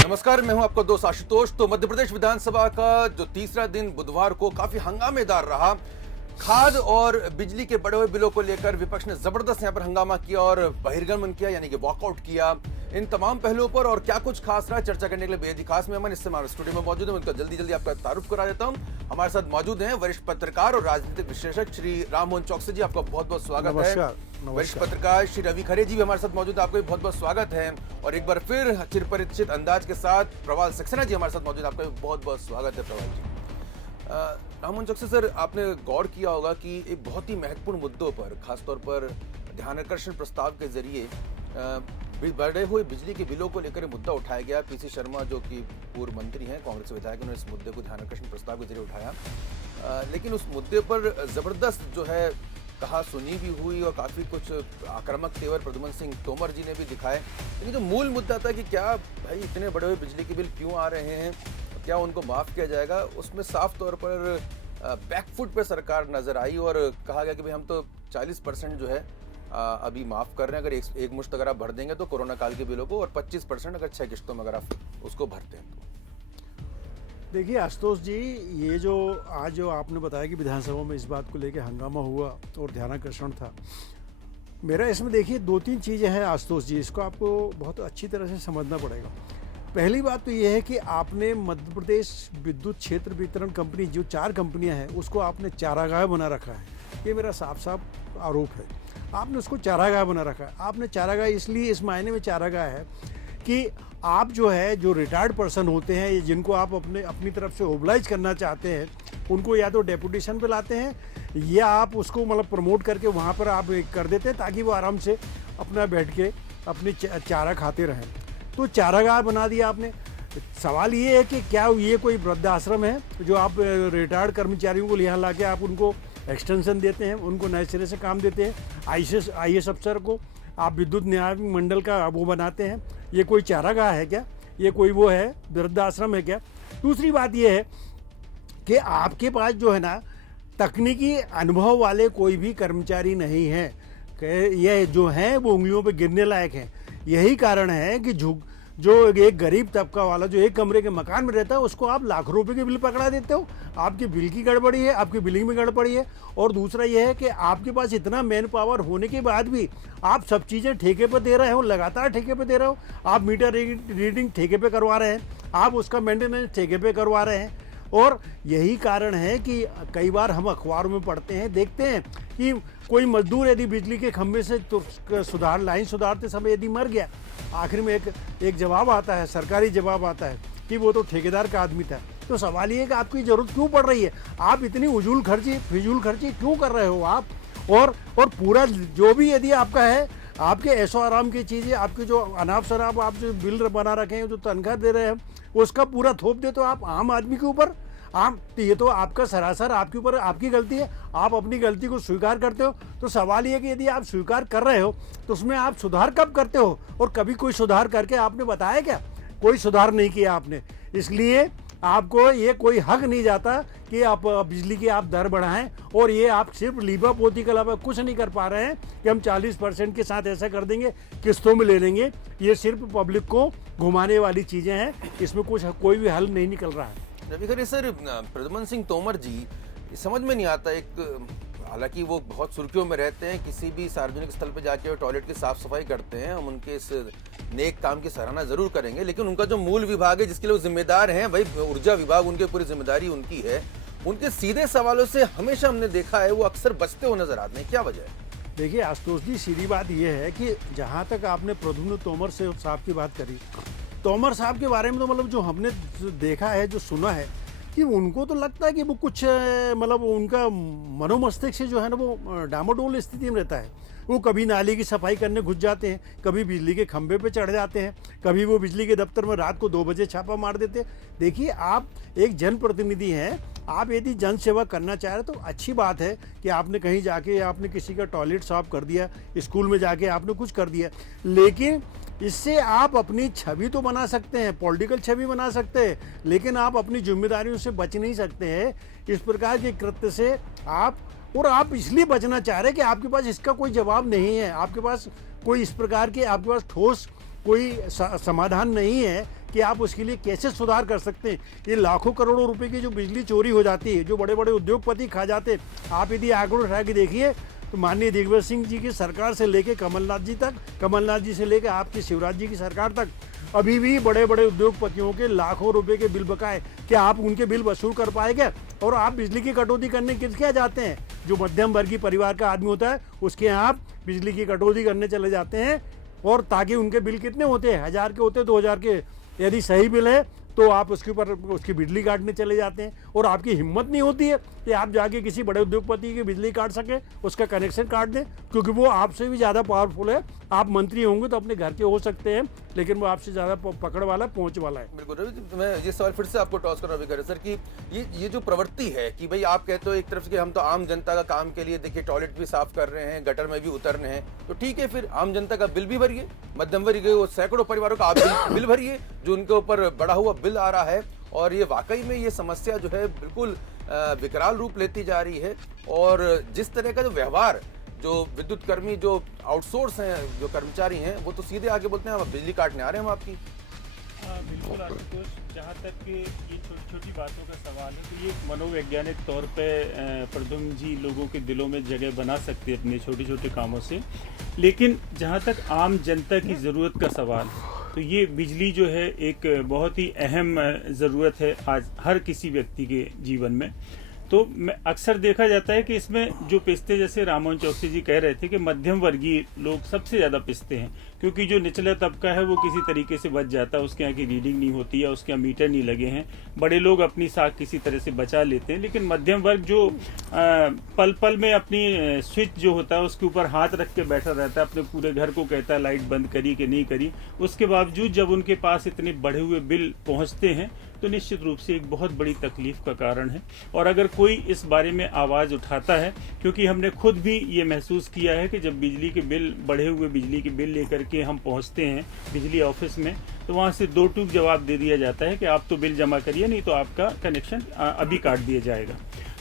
नमस्कार, मैं हूं आपका दोस्त आशुतोष। तो मध्य प्रदेश विधानसभा का जो तीसरा दिन बुधवार को काफी हंगामेदार रहा। खाद और बिजली के बढ़े हुए बिलों को लेकर विपक्ष ने जबरदस्त यहां पर हंगामा किया और बहिर्गमन किया, यानी कि वॉकआउट किया। इन तमाम पहलुओं पर और क्या कुछ खास रहा चर्चा करने के लिए बेहद खास मेहमान इससे हमारे स्टूडियो में मौजूद है। उनका जल्दी आपका तारुफ करा देता हूं। हमारे साथ मौजूद हैं वरिष्ठ पत्रकार और राजनीतिक विश्लेषक श्री राममोहन चौकसी जी, आपका बहुत बहुत स्वागत है। वरिष्ठ पत्रकार श्री रवि खरे जी भी हमारे साथ मौजूद है, आपका भी बहुत बहुत स्वागत है। और एक बार फिर चिरपरिचित अंदाज के साथ प्रवाल सक्सेना जी हमारे साथ मौजूद है, आपका भी बहुत बहुत स्वागत है प्रवाल जी। राममोहन चौकसी सर, आपने गौर किया होगा कि एक बहुत ही महत्वपूर्ण मुद्दों पर, खासतौर पर ध्यानाकर्षण प्रस्ताव के जरिए बढ़े हुए बिजली के बिलों को लेकर मुद्दा उठाया गया। पीसी शर्मा जो कि पूर्व मंत्री हैं, कांग्रेस विधायक, उन्होंने इस मुद्दे को ध्यानाकर्षण प्रस्ताव के जरिए उठाया। लेकिन उस मुद्दे पर जबरदस्त जो है कहा सुनी भी हुई और काफी कुछ आक्रामक तेवर प्रद्युमन सिंह तोमर जी ने भी दिखाए। लेकिन जो मूल मुद्दा था कि क्या भाई इतने बड़े हुए बिजली के बिल क्यों आ रहे हैं, क्या उनको माफ किया जाएगा, उसमें साफ तौर पर बैकफुट पे सरकार नजर आई और कहा गया कि भाई हम तो 40% जो है अभी माफ कर रहे हैं। अगर एक मुश्त अगर आप भर देंगे तो कोरोना काल के बिलों को, और 25% अगर 6 किस्तों में अगर आप उसको भरते हैं तो। देखिए आशुतोष जी, ये जो आज जो आपने बताया कि विधानसभा में इस बात को लेकर हंगामा हुआ और ध्यानाकर्षण था, मेरा इसमें देखिए 2-3 चीज़ें हैं आशुतोष जी, इसको आपको बहुत अच्छी तरह से समझना पड़ेगा। पहली बात तो ये है कि आपने मध्य प्रदेश विद्युत क्षेत्र वितरण कंपनी, जो 4 कंपनियां हैं, उसको आपने चारागाह बना रखा है। ये मेरा साफ साफ आरोप है। आपने उसको चारागाह बना रखा है। आपने चारागाह इसलिए इस मायने में चारागाह है कि आप जो है, जो रिटायर्ड पर्सन होते हैं, जिनको आप अपनी तरफ से ओबलाइज करना चाहते हैं, उनको या तो डेपुटेशन पे लाते हैं या आप उसको मतलब प्रमोट करके वहाँ पर आप कर देते हैं ताकि वो आराम से अपना बैठ के अपनी चारा खाते रहें। तो चारागाह बना दिया आपने। सवाल ये है कि क्या ये कोई वृद्धाश्रम है जो आप रिटायर्ड कर्मचारियों को यहाँ ला के आप उनको एक्सटेंशन देते हैं, उनको नए सिरे से काम देते हैं। आईएएस अफसर को आप विद्युत न्यायिक मंडल का वो बनाते हैं। ये कोई चारागाह है क्या? ये कोई वो है वृद्धाश्रम है क्या? दूसरी बात ये है कि आपके पास जो है ना तकनीकी अनुभव वाले कोई भी कर्मचारी नहीं है। ये जो हैं वो उंगलियों पे गिरने लायक हैं। यही कारण है कि जो एक गरीब तबका वाला जो एक कमरे के मकान में रहता है, उसको आप लाखों रुपए के बिल पकड़ा देते हो। आपके बिल की गड़बड़ी है, आपकी बिलिंग में गड़बड़ी है। और दूसरा ये है कि आपके पास इतना मैन पावर होने के बाद भी आप सब चीज़ें ठेके पर दे रहे हो, लगातार ठेके पर दे रहे हो। आप मीटर रीडिंग ठेके पे करवा रहे हैं, आप उसका मेंटेनेंस ठेके पे करवा रहे हैं। और यही कारण है कि कई बार हम अखबारों में पढ़ते हैं, देखते हैं कि कोई मजदूर यदि बिजली के खंभे से तो लाइन सुधारते समय यदि मर गया, आखिर में एक जवाब आता है, सरकारी जवाब आता है कि वो तो ठेकेदार का आदमी था। तो सवाल ये है कि आपकी ज़रूरत क्यों पड़ रही है? आप इतनी फिजूल खर्ची क्यों कर रहे हो आप? और पूरा जो भी यदि आपका है, आपके ऐशो आराम की चीज़ें, आपके जो अनाप शराब आप जो बिल बना रखे हैं, जो तनख्वाह दे रहे हैं, उसका पूरा थोप दे तो आप आम आदमी के ऊपर। तो ये तो आपका सरासर आपके ऊपर आपकी गलती है। आप अपनी गलती को स्वीकार करते हो। तो सवाल ये है कि यदि आप स्वीकार कर रहे हो तो उसमें आप सुधार कब करते हो? और कभी कोई सुधार करके आपने बताया क्या? कोई सुधार नहीं किया आपने। इसलिए आपको ये कोई हक नहीं जाता कि आप बिजली की आप दर बढ़ाएं। और ये आप सिर्फ लीबा पोती के अलावा कुछ नहीं कर पा रहे हैं कि हम 40% के साथ ऐसा कर देंगे, किस्तों में ले लेंगे। ये सिर्फ पब्लिक को घुमाने वाली चीज़ें हैं, इसमें कोई भी हल नहीं निकल रहा है। रवि खरे सर, प्रद्युमन सिंह तोमर जी, समझ में नहीं आता, एक हालांकि वो बहुत सुर्खियों में रहते हैं, किसी भी सार्वजनिक स्थल पर जाके टॉयलेट की साफ सफाई करते हैं, हम उनके इस नेक काम की सराहना जरूर करेंगे। लेकिन उनका जो मूल विभाग है जिसके लिए वो जिम्मेदार हैं, भाई ऊर्जा विभाग, उनके पूरी जिम्मेदारी उनकी है। उनके सीधे सवालों से हमेशा हमने देखा है वो अक्सर बचते हुए नजर आते हैं, क्या वजह है? देखिए आशुतोष जी, सीधी बात यह है कि जहाँ तक आपने प्रद्युम्न तोमर से साहब की बात करी, तोमर साहब के बारे में तो मतलब जो हमने देखा है, जो सुना है, कि उनको तो लगता है कि वो कुछ मतलब उनका मनोमस्तिष्क जो है ना वो डामाडोल स्थिति में रहता है। वो कभी नाली की सफाई करने घुस जाते हैं, कभी बिजली के खंभे पे चढ़ जाते हैं, कभी वो बिजली के दफ्तर में रात को 2 बजे छापा मार देते हैं। देखिए, आप एक जनप्रतिनिधि हैं, आप यदि जन सेवा करना चाह रहे तो अच्छी बात है कि आपने कहीं जाके आपने किसी का टॉयलेट साफ कर दिया, स्कूल में जाके आपने कुछ कर दिया, लेकिन इससे आप अपनी छवि तो बना सकते हैं, पॉलिटिकल छवि बना सकते हैं, लेकिन आप अपनी जिम्मेदारियों से बच नहीं सकते हैं इस प्रकार के कृत्य से। आप इसलिए बचना चाह रहे हैं कि आपके पास इसका कोई जवाब नहीं है, आपके पास कोई इस प्रकार के आपके पास ठोस कोई समाधान नहीं है कि आप उसके लिए कैसे सुधार कर सकते हैं। ये लाखों करोड़ों रुपए की जो बिजली चोरी हो जाती है, जो बड़े बड़े उद्योगपति खा जाते हैं, आप यदि आंकड़े उठा के देखिए तो माननीय दिग्विजय सिंह जी की सरकार से लेके कमलनाथ जी तक, कमलनाथ जी से लेके आपकी शिवराज जी की सरकार तक, अभी भी बड़े बड़े उद्योगपतियों के लाखों रुपए के बिल बकाए। क्या आप उनके बिल वसूल कर पाएंगे? और आप बिजली की कटौती करने किसके यहाँ जाते हैं? जो मध्यम वर्गीय परिवार का आदमी होता है उसके यहाँ आप बिजली की कटौती करने चले जाते हैं। और ताकि उनके बिल कितने होते हैं, 1000 के होते हैं, 2000 के। यदि सही बिल है तो आप उसके ऊपर उसकी बिजली काटने चले जाते हैं। और आपकी हिम्मत नहीं होती है कि आप जाके किसी बड़े उद्योगपति की बिजली काट सके, उसका कनेक्शन काट दें, क्योंकि वो आपसे भी ज़्यादा पावरफुल है। आप मंत्री होंगे तो अपने घर के हो सकते हैं, लेकिन वो आपसे ज़्यादा पकड़ वाला, पहुँच वाला है। बिल्कुल रवि जी, मैं ये सवाल फिर से आपको टॉस कर रहा हूँ सर कि ये जो प्रवृत्ति है कि भाई आप कहते हो एक तरफ से कि हम तो आम जनता का काम के लिए, देखिए टॉयलेट भी साफ कर रहे हैं, गटर में भी उतरने हैं, तो ठीक है, फिर आम जनता का बिल भी भरिए, मध्यम वर्गीय वो सैकड़ों परिवारों का आप बिल भरिए जो उनके ऊपर बढ़ा हुआ बिल आ रहा है। और ये वाकई में ये समस्या जो है बिल्कुल विकराल रूप लेती जा रही है। और जिस तरह का जो व्यवहार, जो विद्युत कर्मी जो आउटसोर्स हैं, जो कर्मचारी हैं, वो तो सीधे आके बोलते हैं हम बिजली काटने आ रहे हैं हम आपकी। बिल्कुल आशुतोष, जहाँ तक कि ये छोटी छोटी बातों का सवाल है तो ये मनोवैज्ञानिक तौर पे प्रद्युम्न जी लोगों के दिलों में जगह बना सकते हैं अपने छोटे छोटे कामों से। लेकिन जहाँ तक आम जनता की ज़रूरत का सवाल है तो ये बिजली जो है एक बहुत ही अहम ज़रूरत है आज हर किसी व्यक्ति के जीवन में। तो अक्सर देखा जाता है कि इसमें जो पिसते, जैसे राममोहन चौकसी जी कह रहे थे कि मध्यम वर्गीय लोग सबसे ज़्यादा पिसते हैं, क्योंकि जो निचला तबका है वो किसी तरीके से बच जाता है, उसके यहाँ की रीडिंग नहीं होती है, उसके यहाँ मीटर नहीं लगे हैं, बड़े लोग अपनी साख किसी तरह से बचा लेते हैं। लेकिन मध्यम वर्ग जो पल पल में अपनी स्विच जो होता है उसके ऊपर हाथ रख के बैठा रहता है, अपने पूरे घर को कहता है लाइट बंद करी कि नहीं करी, उसके बावजूद जब उनके पास इतने बढ़े हुए बिल पहुँचते हैं तो निश्चित रूप से एक बहुत बड़ी तकलीफ का कारण है। और अगर कोई इस बारे में आवाज़ उठाता है, क्योंकि हमने खुद भी ये महसूस किया है कि जब बिजली के बिल, बढ़े हुए बिजली के बिल लेकर के हम पहुंचते हैं बिजली ऑफिस में, तो वहाँ से दो टूक जवाब दे दिया जाता है कि आप तो बिल जमा करिए, नहीं तो आपका कनेक्शन अभी काट दिया जाएगा।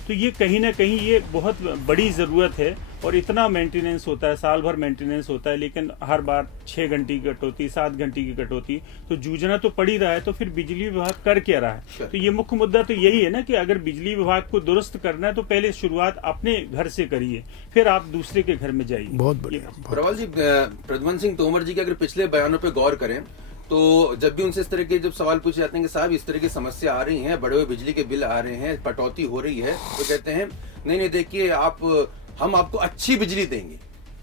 तो ये कहीं ना कहीं ये बहुत बड़ी ज़रूरत है। और इतना मेंटेनेंस होता है, साल भर मेंटेनेंस होता है, लेकिन हर बार 6 घंटे की कटौती, 7 घंटे की कटौती, तो जूझना तो पड़ ही रहा है। तो फिर बिजली विभाग कर क्या रहा है? तो ये मुख्य मुद्दा तो यही है ना कि अगर बिजली विभाग को दुरुस्त करना है तो पहले शुरुआत अपने घर से करिए, फिर आप दूसरे के घर में जाइए। बहुत बढ़िया। प्रवल जी, प्रद्युम्न सिंह तोमर जी के अगर पिछले बयानों पर गौर करें तो जब भी उनसे इस तरह के जब सवाल पूछे जाते हैं कि साहब इस तरह की समस्या आ रही है, बड़े हुए बिजली के बिल आ रहे हैं, कटौती हो रही है, तो कहते हैं नहीं देखिए हम आपको अच्छी बिजली देंगे।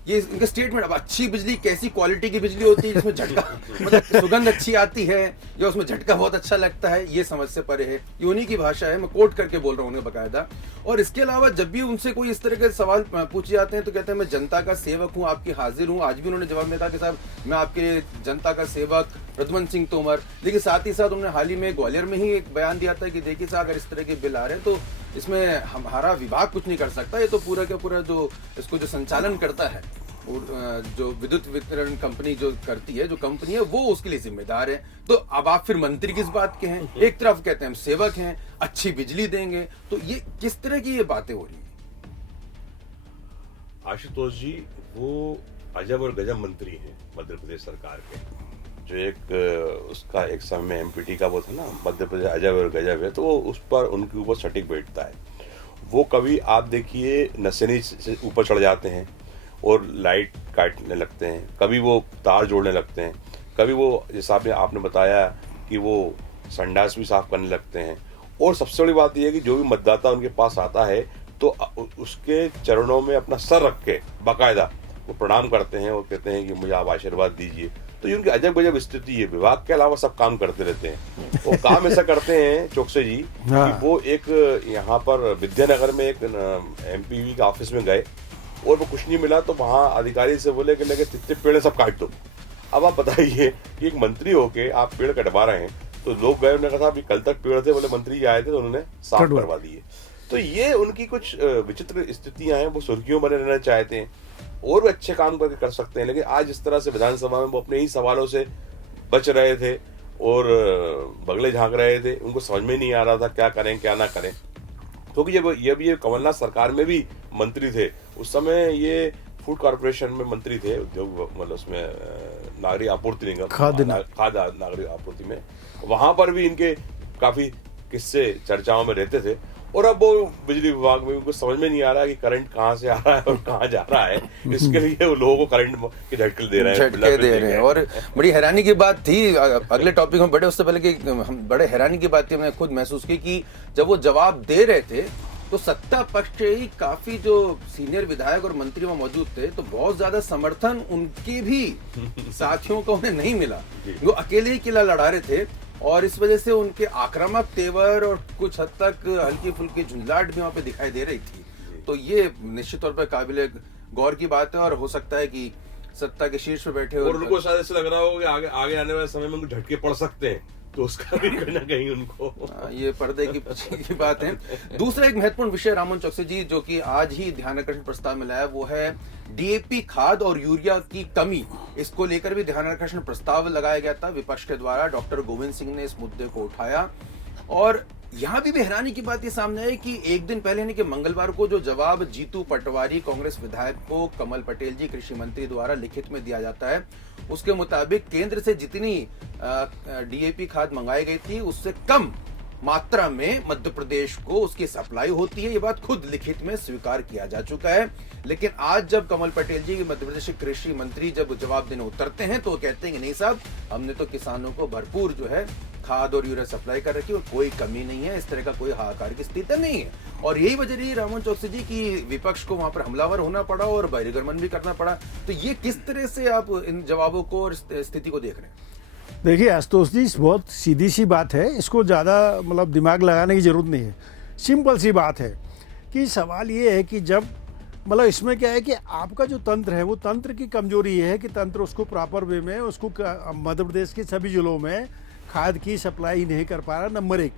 ये इनका स्टेटमेंट। अब अच्छी बिजली कैसी क्वालिटी की बिजली होती है जिसमें झटका मतलब सुगंध अच्छी आती है या उसमें झटका बहुत अच्छा लगता है, ये समझ से परे है। ये उन्हीं की भाषा है, मैं कोट करके बोल रहा हूँ उन्हें बकायदा। और इसके अलावा जब भी उनसे कोई इस तरह के सवाल पूछे जाते हैं तो कहते हैं मैं जनता का सेवक हूँ, आपकी हाजिर हूँ। आज भी उन्होंने जवाब में कहा कि साहब मैं आपके जनता का सेवक प्रद्युम्न सिंह तोमर। लेकिन साथ ही साथ उन्होंने हाल ही में ग्वालियर में ही एक बयान दिया था कि देखिए साहब अगर इस तरह के बिल आ रहे हैं तो इसमें हमारा विभाग कुछ नहीं कर सकता, ये तो पूरा का पूरा जो इसको जो संचालन करता है, जो विद्युत वितरण कंपनी जो करती है, जो कंपनी है, वो उसके लिए जिम्मेदार है। तो अब आप फिर मंत्री किस बात के हैं? एक तरफ कहते हैं हम सेवक हैं, अच्छी बिजली देंगे, तो ये किस तरह की ये बातें हो रही हैं? आशुतोष जी, वो अजब और गजब मंत्री हैं मध्य प्रदेश सरकार के। जो एक उसका एक समय एमपीटी का वो था ना, मध्य प्रदेश अजब और गजब है, तो वो उस पर उनके ऊपर सटीक बैठता है। वो कभी आप देखिए नशेनी से ऊपर चढ़ जाते हैं और लाइट काटने लगते हैं, कभी वो तार जोड़ने लगते हैं, कभी वो जैसा आपने बताया कि वो संडास भी साफ करने लगते हैं। और सबसे बड़ी बात यह है कि जो भी मतदाता उनके पास आता है तो उसके चरणों में अपना सर रख के बाकायदा वो प्रणाम करते हैं और कहते हैं कि मुझे आप आशीर्वाद दीजिए। तो ये उनकी अजब गजब स्थिति है। विभाग के अलावा सब काम करते रहते हैं। वो काम ऐसा करते हैं चौकसे जी कि वो एक यहाँ पर विद्यानगर में एक एमपीवी के ऑफिस में गए और वो कुछ नहीं मिला तो वहाँ अधिकारी से बोले कि लगे जितने पेड़ सब काट दो। अब आप बताइए कि एक मंत्री होके आप पेड़ कटवा रहे हैं, तो लोग गए, उन्होंने कहा था अभी कल तक पेड़ थे, बोले मंत्री जी आए थे तो उन्होंने साफ करवा दिए। तो ये उनकी कुछ विचित्र स्थितियां हैं। वो सुर्खियों बने रहना चाहते हैं और भी अच्छे काम करके कर सकते हैं, लेकिन आज इस तरह से विधानसभा में वो अपने ही सवालों से बच रहे थे और बगले झांक रहे थे। उनको समझ में नहीं आ रहा था क्या करें क्या ना करें, क्योंकि जब ये कमलनाथ सरकार में भी मंत्री थे उस समय ये फूड कॉर्पोरेशन में मंत्री थे, उद्योग मतलब उसमें नागरिक आपूर्ति निगम, खाद्य नागरिक आपूर्ति में, वहां पर भी इनके काफी किस्से चर्चाओं में रहते थे। और अब वो बिजली विभाग में उनको समझ में नहीं आ रहा कि करंट कहाँ से आ रहा है और कहाँ जा रहा है, इसके लिए वो लोगों को करंट के झटके दे रहे हैं। और बड़ी हैरानी की बात थी, अगले टॉपिक में बढ़े उससे पहले कि हम बड़े हैरानी की बात थी, हमने खुद महसूस की कि जब वो जवाब दे रहे थे तो सत्ता पक्ष से ही काफी जो सीनियर विधायक और मंत्री वहां मौजूद थे, तो बहुत ज्यादा समर्थन उनके भी साथियों को उन्हें नहीं मिला। वो अकेले ही किला लड़ा रहे थे और इस वजह से उनके आक्रामक तेवर और कुछ हद तक हल्की फुल्की झुंझलाहट भी वहां पे दिखाई दे रही थी। तो ये निश्चित तौर पर काबिले गौर की बात है और हो सकता है कि सत्ता के शीर्ष पे बैठे और उनको शायद ऐसा लग रहा हो कि आगे आने वाले समय में उनको झटके पड़ सकते हैं, तो उसका भी कहीं ना कहीं उनको ये पर्दे की पीछे की बात है। दूसरा एक महत्वपूर्ण विषय रामन चौकसी जी जो कि आज ही ध्यानाकर्षण प्रस्ताव में लाया, वो है डीएपी खाद और यूरिया की कमी। इसको लेकर भी ध्यानाकर्षण प्रस्ताव लगाया गया था विपक्ष के द्वारा। डॉक्टर गोविंद सिंह ने इस मुद्दे को उठाया और यहाँ भी हैरानी की बात ये सामने आई कि एक दिन पहले यानी कि मंगलवार को जो जवाब जीतू पटवारी कांग्रेस विधायक को कमल पटेल जी कृषि मंत्री द्वारा लिखित में दिया जाता है, उसके मुताबिक केंद्र से जितनी डीएपी खाद मंगाई गई थी उससे कम मात्रा में मध्य प्रदेश को उसकी सप्लाई होती है। ये बात खुद लिखित में स्वीकार किया जा चुका है। लेकिन आज जब कमल पटेल जी मध्य प्रदेश के कृषि मंत्री जब जवाब देने उतरते हैं तो वो कहते हैं कि नहीं साहब, हमने तो किसानों को भरपूर जो है खाद और यूरिया सप्लाई कर रखी और कोई कमी नहीं है, इस तरह का कोई हाहाकार की स्थिति नहीं है। और यही वजह रही रामन चौकसी जी की विपक्ष को वहां पर हमलावर होना पड़ा और बहिर्गमन भी करना पड़ा। तो ये किस तरह से आप इन जवाबों को और स्थिति को देख रहे हैं? देखिए आशुतोष जी, बहुत सीधी सी बात है, इसको ज़्यादा मतलब दिमाग लगाने की ज़रूरत नहीं है। सिंपल सी बात है कि सवाल ये है कि जब मतलब इसमें क्या है कि आपका जो तंत्र है वो तंत्र की कमजोरी ये है कि तंत्र उसको प्रॉपर वे में उसको मध्य प्रदेश के सभी जिलों में खाद की सप्लाई नहीं कर पा रहा, नंबर एक।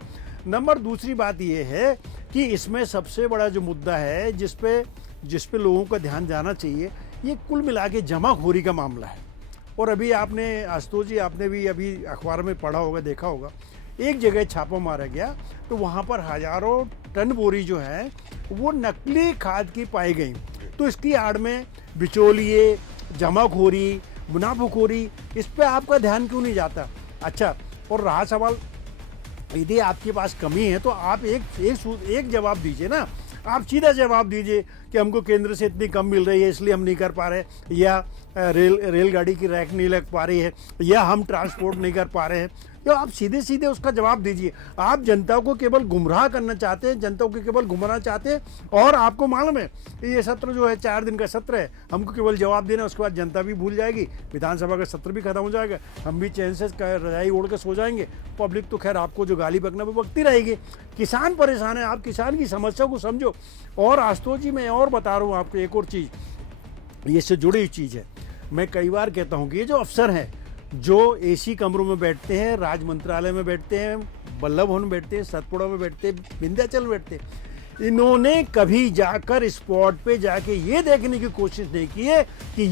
नंबर दूसरी बात ये है कि इसमें सबसे बड़ा जो मुद्दा है जिस पे लोगों का ध्यान जाना चाहिए, ये कुल मिला के जमाखोरी का मामला है। और अभी आपने आशुतोष जी आपने भी अभी अखबार में पढ़ा होगा, देखा होगा, एक जगह छापा मारा गया तो वहाँ पर हजारों टन बोरी जो है वो नकली खाद की पाई गई। तो इसकी आड़ में बिचौलिए, जमाखोरी, मुनाफाखोरी, इस पे आपका ध्यान क्यों नहीं जाता? अच्छा, और रहा सवाल, यदि आपके पास कमी है तो आप एक जवाब दीजिए ना। आप सीधा जवाब दीजिए कि हमको केंद्र से इतनी कम मिल रही है इसलिए हम नहीं कर पा रहे, या रेलगाड़ी की रैक नहीं लग पा रही है, या हम ट्रांसपोर्ट नहीं कर पा रहे हैं। तो आप सीधे सीधे उसका जवाब दीजिए। आप जनता को केवल गुमराह करना चाहते हैं, जनता को केवल घुमाना चाहते हैं। और आपको मालूम है ये सत्र जो है 4 दिन का सत्र है, हमको केवल जवाब देना, उसके बाद जनता भी भूल जाएगी, विधानसभा का सत्र भी खत्म हो जाएगा, हम भी चैन से रजाई ओढ़ के सो जाएंगे। पब्लिक तो खैर आपको जो गाली बकना वो बकती रहेगी। किसान परेशान है, आप किसान की समस्या को समझो। और आशुतोष जी मैं और बता रहा हूँ आपको एक और चीज़, ये इससे जुड़ी हुई चीज़ है। मैं कई बार कहता हूँ कि ये जो अफसर हैं जो एसी कमरों में बैठते हैं, राज मंत्रालय में बैठते हैं, बल्लभ भवन में बैठते हैं, सतपुड़ा में बैठते हैं, विंध्याचल में बैठते हैं, इन्होंने कभी जाकर स्पॉट पे जाके ये देखने की कोशिश नहीं की है कि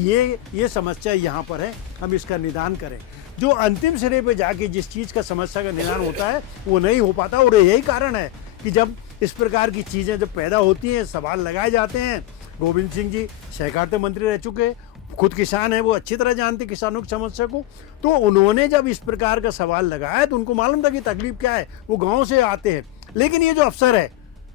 ये समस्या यहाँ पर है, हम इसका निदान करें। जो अंतिम सिरे पे जाके जिस चीज़ का समस्या का निदान होता है वो नहीं हो पाता। और यही कारण है कि जब इस प्रकार की चीज़ें जब पैदा होती हैं, सवाल लगाए जाते हैं। गोविंद सिंह जी सहकारिता मंत्री रह चुके, खुद किसान है, वो अच्छी तरह जानते किसानों की समस्या को। तो उन्होंने जब इस प्रकार का सवाल लगाया तो उनको मालूम था कि तकलीफ क्या है, वो गांव से आते हैं। लेकिन ये जो अफसर है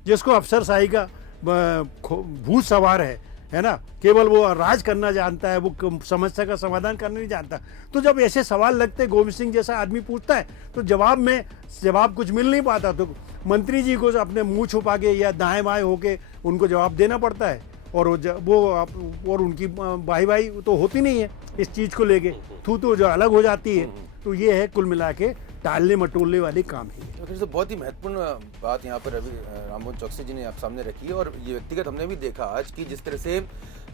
जिसको अफसरशाही का भूत सवार है ना, केवल वो राज करना जानता है, वो समस्या का समाधान करना नहीं जानता। तो जब ऐसे सवाल लगते, गोविंद सिंह जैसा आदमी पूछता है तो जवाब कुछ मिल नहीं पाता, तो मंत्री जी को अपने मुंह छुपा के या दाएं बाएं होके उनको जवाब देना पड़ता है। और और उनकी भाई तो होती नहीं है इस चीज़ को लेके, तो जो अलग हो जाती है। तो ये है कुल मिला के टालने मटोलने वाली काम है। तो बहुत ही महत्वपूर्ण बात यहाँ पर अभी रामन चौकसी जी ने आप सामने रखी है। और ये व्यक्तिगत हमने भी देखा आज कि जिस तरह से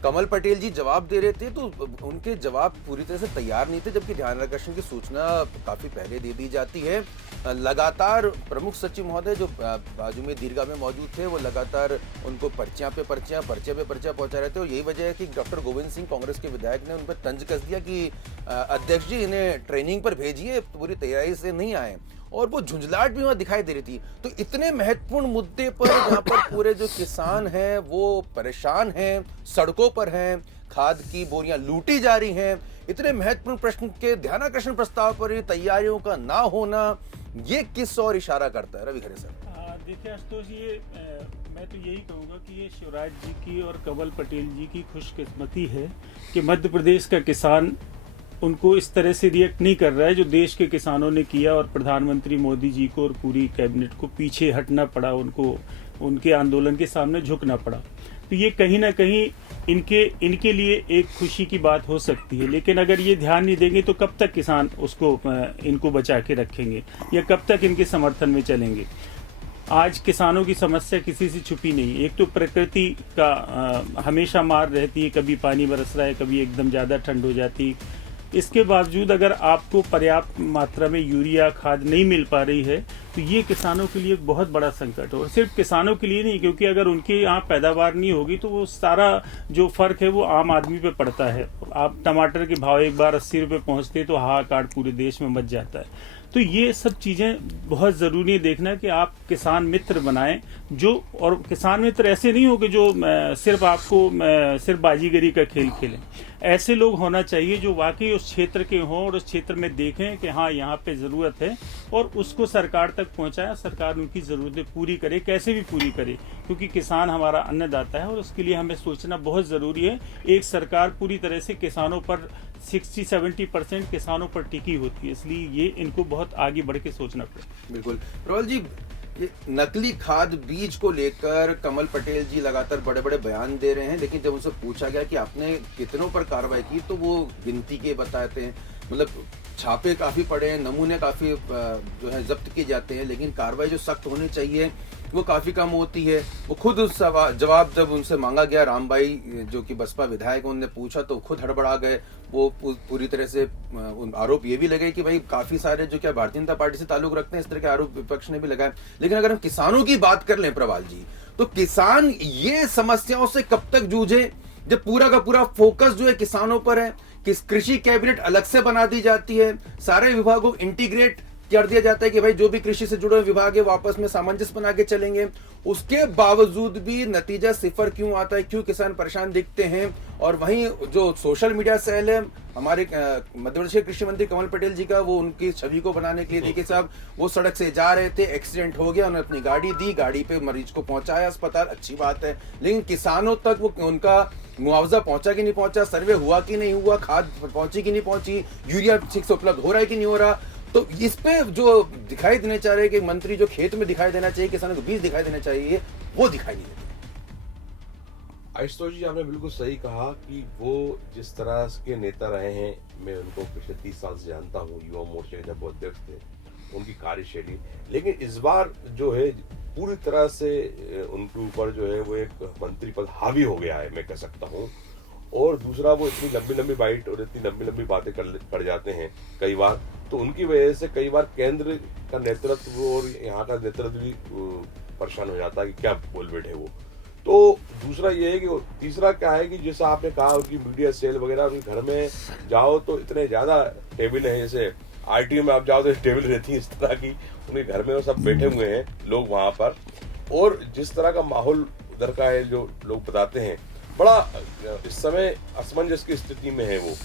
कमल पटेल जी जवाब दे रहे थे तो उनके जवाब पूरी तरह से तैयार नहीं थे, जबकि ध्यानाकर्षण की सूचना काफ़ी पहले दे दी जाती है। लगातार प्रमुख सचिव महोदय जो बाजू में दीर्घा में मौजूद थे वो लगातार उनको पर्चियाँ पे पर्चियाँ पहुँचा रहे थे। और यही वजह है कि डॉक्टर गोविंद सिंह कांग्रेस के विधायक ने उन पर तंज कस दिया कि अध्यक्ष जी इन्हें ट्रेनिंग पर भेजिए, पूरी तैयारी से नहीं आए। और वो झुंझलाहट भी वहाँ दिखाई दे रही थी। तो इतने महत्वपूर्ण मुद्दे पर जहाँ पर पूरे जो किसान हैं वो परेशान हैं, सड़कों पर हैं, खाद की बोरियां लूटी जा रही हैं, इतने महत्वपूर्ण प्रश्न के ध्यानाकर्षण प्रस्ताव पर ये तैयारियों का ना होना, ये किस और इशारा करता है रवि खरे सर? देखिए आशुतोष, ये मैं तो यही कहूँगा कि ये शिवराज जी की और कंवल पटेल जी की खुशकिस्मती है कि मध्य प्रदेश का किसान उनको इस तरह से रिएक्ट नहीं कर रहा है जो देश के किसानों ने किया, और प्रधानमंत्री मोदी जी को और पूरी कैबिनेट को पीछे हटना पड़ा, उनको उनके आंदोलन के सामने झुकना पड़ा। तो ये कहीं ना कहीं इनके लिए एक खुशी की बात हो सकती है, लेकिन अगर ये ध्यान नहीं देंगे तो कब तक किसान उसको इनको बचा के रखेंगे या कब तक इनके समर्थन में चलेंगे। आज किसानों की समस्या किसी से छुपी नहीं। एक तो प्रकृति का हमेशा मार रहती है, कभी पानी बरस रहा है, कभी एकदम ज़्यादा ठंड हो जाती। इसके बावजूद अगर आपको पर्याप्त मात्रा में यूरिया खाद नहीं मिल पा रही है तो ये किसानों के लिए एक बहुत बड़ा संकट है। और सिर्फ किसानों के लिए नहीं, क्योंकि अगर उनके यहाँ पैदावार नहीं होगी तो वो सारा जो फर्क है वो आम आदमी पे पड़ता है। आप टमाटर के भाव एक बार 80 रुपये पहुँचते तो हाहाकार पूरे देश में मच जाता है। तो ये सब चीज़ें बहुत ज़रूरी है देखना कि आप किसान मित्र बनाएं, जो और किसान मित्र ऐसे नहीं हो कि जो सिर्फ आपको सिर्फ बाजीगरी का खेल खेलें। ऐसे लोग होना चाहिए जो वाकई उस क्षेत्र के हों और उस क्षेत्र में देखें कि हाँ यहाँ पे ज़रूरत है और उसको सरकार तक पहुँचाएं, सरकार उनकी ज़रूरतें पूरी करे, कैसे भी पूरी करे, क्योंकि किसान हमारा अन्नदाता है और उसके लिए हमें सोचना बहुत ज़रूरी है। एक सरकार पूरी तरह से किसानों पर 60-70% किसानों पर टिकी होती है, इसलिए ये इनको बहुत आगे बढ़ के सोचना पड़ेगा। बिल्कुल प्रबल जी, ये नकली खाद बीज को लेकर कमल पटेल जी लगातार बड़े बड़े बयान दे रहे हैं, लेकिन जब उनसे पूछा गया कि आपने कितनों पर कार्रवाई की तो वो गिनती के बताते हैं। मतलब छापे काफी पड़े हैं, नमूने काफी जो है जब्त किए जाते हैं, लेकिन कार्रवाई जो सख्त होनी चाहिए वो काफी कम होती है। वो खुद उस जवाब जब उनसे मांगा गया, रामबाई जो कि बसपा विधायक, उन्होंने पूछा तो खुद हड़बड़ा गए। वो पूरी तरह से आरोप ये भी लगे कि भाई काफी सारे जो क्या भारतीय जनता पार्टी से ताल्लुक रखते हैं, इस तरह के आरोप विपक्ष ने भी लगाए। लेकिन अगर हम किसानों की बात कर लें प्रवाल जी, तो किसान ये समस्याओं से कब तक जूझे जब पूरा का पूरा फोकस जो है किसानों पर है। कृषि कैबिनेट अलग से बना दी जाती है, सारे विभागों को इंटीग्रेट कर दिया जाता है कि भाई जो भी कृषि से जुड़े हुए विभाग है वो आपस में सामंजस्य बना के चलेंगे। उसके बावजूद भी नतीजा सिफर क्यों आता है, क्यों किसान परेशान दिखते हैं? और वहीं जो सोशल मीडिया सेल है हमारे मध्य प्रदेश के कृषि मंत्री कमल पटेल जी का, वो उनकी छवि को बनाने के लिए, देखिए साहब वो सड़क से जा रहे थे, एक्सीडेंट हो गया, उन्होंने अपनी गाड़ी दी, गाड़ी पे मरीज को पहुंचाया अस्पताल, अच्छी बात है, लेकिन किसानों तक वो उनका मुआवजा पहुंचा कि नहीं पहुंचा, सर्वे हुआ कि नहीं हुआ, खाद पहुंची कि नहीं पहुंची, यूरिया ठीक से उपलब्ध हो रहा है कि नहीं हो रहा। तो इस पे जो दिखाई देने चाह रहे कि मंत्री जो खेत में दिखाई देना चाहिए, किसानों को बीज दिखाई देना चाहिए, वो दिखाई नहीं देते। आशुतोष जी, आपने बिल्कुल सही कहा कि वो जिस तरह के नेता रहे हैं, मैं उनको पिछले 30 साल से जानता हूँ, युवा मोर्चे के जब वो अध्यक्ष थे, उनकी कार्यशैली। लेकिन इस बार जो है पूरी तरह से उनके ऊपर जो है वो एक मंत्री पद हावी हो गया है, मैं कह सकता हूँ। और दूसरा, वो इतनी लंबी लंबी बाइट और इतनी लंबी लंबी बातें कर जाते हैं कई बार, तो उनकी वजह से कई बार केंद्र का नेतृत्व और यहाँ का नेतृत्व भी परेशान हो जाता है कि क्या बोल बैठे वो। तो दूसरा ये है कि तीसरा क्या है कि जैसा आपने कहा उनकी मीडिया सेल वगैरह, उनके घर में जाओ तो इतने ज्यादा टेबल है, जैसे आरटीओ में आप जाओ तो टेबल रहती है इस तरह की, उनके घर में वो सब बैठे हुए हैं लोग वहां पर। और जिस तरह का माहौल उधर का है, जो लोग बताते हैं, बड़ा इस समय असमंजस की स्थिति में है वो।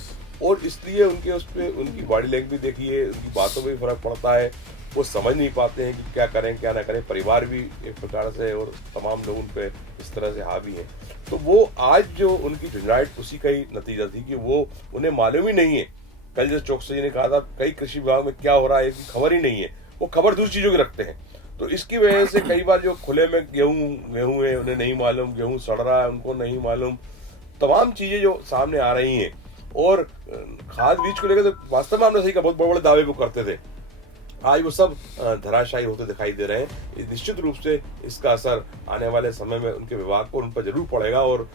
और इसलिए उनके उस पर उनकी बॉडी लैंग्वेज देखिए, उनकी बातों में भी फर्क पड़ता है, वो समझ नहीं पाते हैं कि क्या करें क्या ना करें। परिवार भी एक प्रकार से और तमाम लोग उन पे इस तरह से हावी हैं। तो वो आज जो उनकी झंझाहट, उसी का ही नतीजा थी कि वो उन्हें मालूम ही नहीं है। कल जो चौकसी जी ने कहा था कई कृषि विभाग में क्या हो रहा है इसकी खबर ही नहीं है, वो खबर दूसरी चीजों की रखते हैं। तो इसकी वजह से कई बार जो खुले में गेहूं है उन्हें नहीं मालूम, गेहूं सड़ रहा है उनको नहीं मालूम, तमाम चीजें जो सामने आ रही हैं। और खाद बीज को लेकर तो वास्तव में हमने सही कहा, बहुत बड़े बड़े दावे वो करते थे, आज वो सब धराशायी होते दिखाई दे रहे हैं। निश्चित रूप से इसका असर आने वाले समय में उनके विभाग को उन पर जरूर पड़ेगा। और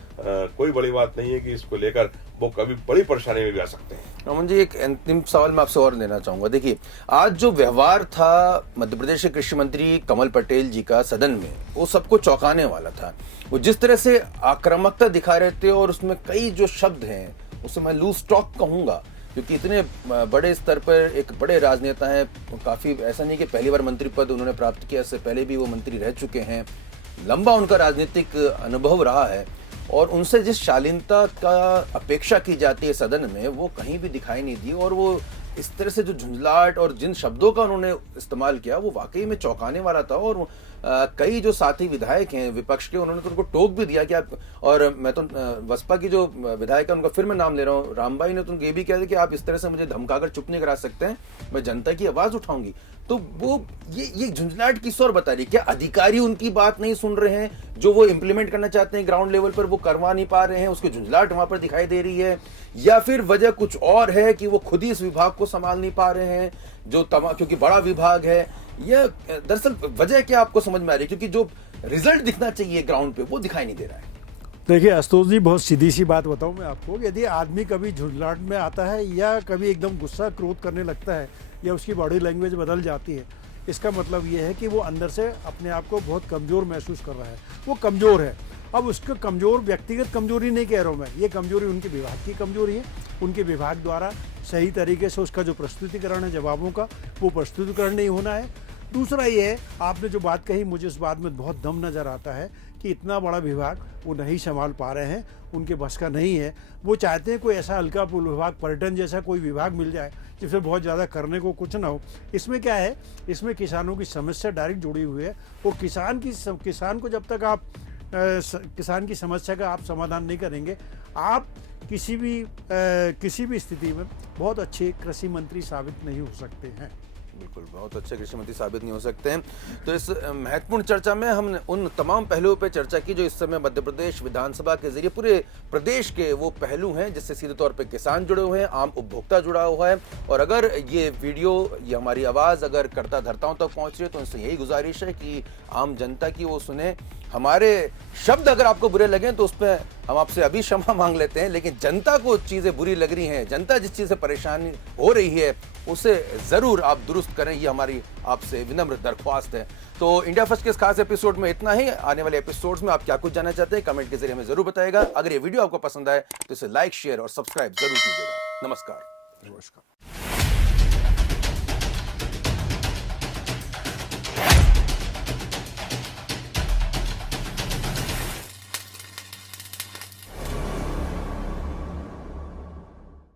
कोई बड़ी बात नहीं है कि इसको लेकर वो कभी बड़ी परेशानी में भी आ सकते हैं। रमन जी, एक अंतिम सवाल मैं आपसे और लेना चाहूंगा। देखिए, आज जो व्यवहार था मध्य प्रदेश के कृषि मंत्री कमल पटेल जी का सदन में, वो सबको चौंकाने वाला था। वो जिस तरह से आक्रामकता दिखा रहे थे और उसमें कई जो शब्द हैं उसे मैं लूज टॉक कहूंगा, क्योंकि इतने बड़े स्तर पर एक बड़े राजनेता हैं, काफी ऐसा नहीं कि पहली बार मंत्री पद उन्होंने प्राप्त किया, इससे पहले भी वो मंत्री रह चुके हैं, लंबा उनका राजनीतिक अनुभव रहा है। और उनसे जिस शालीनता का अपेक्षा की जाती है सदन में वो कहीं भी दिखाई नहीं दी। और वो इस तरह से जो झुंझलाहट और जिन शब्दों का उन्होंने इस्तेमाल किया वो वाकई में चौंकाने वाला था। और कई जो साथी विधायक हैं विपक्ष के उन्होंने तो उनको टोक भी दिया कि आप, और मैं तो बसपा की जो विधायक है उनका फिर मैं नाम ले रहा हूँ, रामबाई ने तो उनको ये भी कहा कि आप इस तरह से मुझे धमकाकर चुप नहीं करा सकते हैं, मैं जनता की आवाज उठाऊंगी। तो वो ये झुंझलाहट किस और बता रही है? क्या अधिकारी उनकी बात नहीं सुन रहे हैं? जो वो इंप्लीमेंट करना चाहते हैं ग्राउंड लेवल पर वो करवा नहीं पा रहे हैं, उसकी झुंझलाहट वहां पर दिखाई दे रही है? या फिर वजह कुछ और है कि वो खुद ही इस विभाग को संभाल नहीं पा रहे हैं क्योंकि बड़ा विभाग है? या दरअसल वजह क्या आपको समझ में आ रही है? क्योंकि जो रिजल्ट दिखना चाहिए ग्राउंड पे वो दिखाई नहीं दे रहा है। देखिए आशुतोष जी, बहुत सीधी सी बात बताऊं मैं आपको, यदि आदमी कभी झुंझलाहट में आता है या कभी एकदम गुस्सा क्रोध करने लगता है या उसकी बॉडी लैंग्वेज बदल जाती है, इसका मतलब ये है कि वो अंदर से अपने आप को बहुत कमज़ोर महसूस कर रहा है, वो कमज़ोर है। अब उसको कमज़ोर व्यक्तिगत कमजोरी नहीं कह रहा हूँ मैं, ये कमजोरी उनके विभाग की कमजोरी है। उनके विभाग द्वारा सही तरीके से उसका जो प्रस्तुतिकरण है जवाबों का, वो प्रस्तुतिकरण नहीं होना है। दूसरा ये है, आपने जो बात कही मुझे उस बात में बहुत दम नज़र आता है कि इतना बड़ा विभाग वो नहीं संभाल पा रहे हैं, उनके बस का नहीं है। वो चाहते हैं कोई ऐसा हल्का विभाग, पर्यटन जैसा कोई विभाग मिल जाए जिसमें बहुत ज़्यादा करने को कुछ ना हो। इसमें क्या है, इसमें किसानों की समस्या डायरेक्ट जुड़ी हुई है। वो किसान को जब तक आप किसान की समस्या का आप समाधान नहीं करेंगे, आप किसी भी स्थिति में बहुत अच्छे कृषि मंत्री साबित नहीं हो सकते हैं। बिल्कुल, बहुत अच्छे कृषि मंत्री साबित नहीं हो सकते हैं। तो इस महत्वपूर्ण चर्चा में हमने उन तमाम पहलुओं पर चर्चा की जो इस समय मध्य प्रदेश विधानसभा के जरिए पूरे प्रदेश के वो पहलू हैं जिससे सीधे तौर पे किसान जुड़े हुए हैं, आम उपभोक्ता जुड़ा हुआ है। और अगर ये वीडियो, ये हमारी आवाज़ अगर कर्ता धर्ताओं तक पहुंच रही है तो उनसे यही गुजारिश है कि आम जनता की वो सुने। हमारे शब्द अगर आपको बुरे लगें तो उस पर हम आपसे अभी क्षमा मांग लेते हैं, लेकिन जनता को चीज़ें बुरी लग रही हैं, जनता जिस चीज़ से परेशानी हो रही है उसे ज़रूर आप दुरुस्त करें, ये हमारी आपसे विनम्र दरख्वास्त है। तो इंडिया फर्स्ट के इस खास एपिसोड में इतना ही। आने वाले एपिसोड्स में आप क्या कुछ जानना चाहते हैं कमेंट के जरिए हमें ज़रूर बताइएगा। अगर ये वीडियो आपको पसंद आए तो इसे लाइक, शेयर और सब्सक्राइब जरूर कीजिएगा। नमस्कार।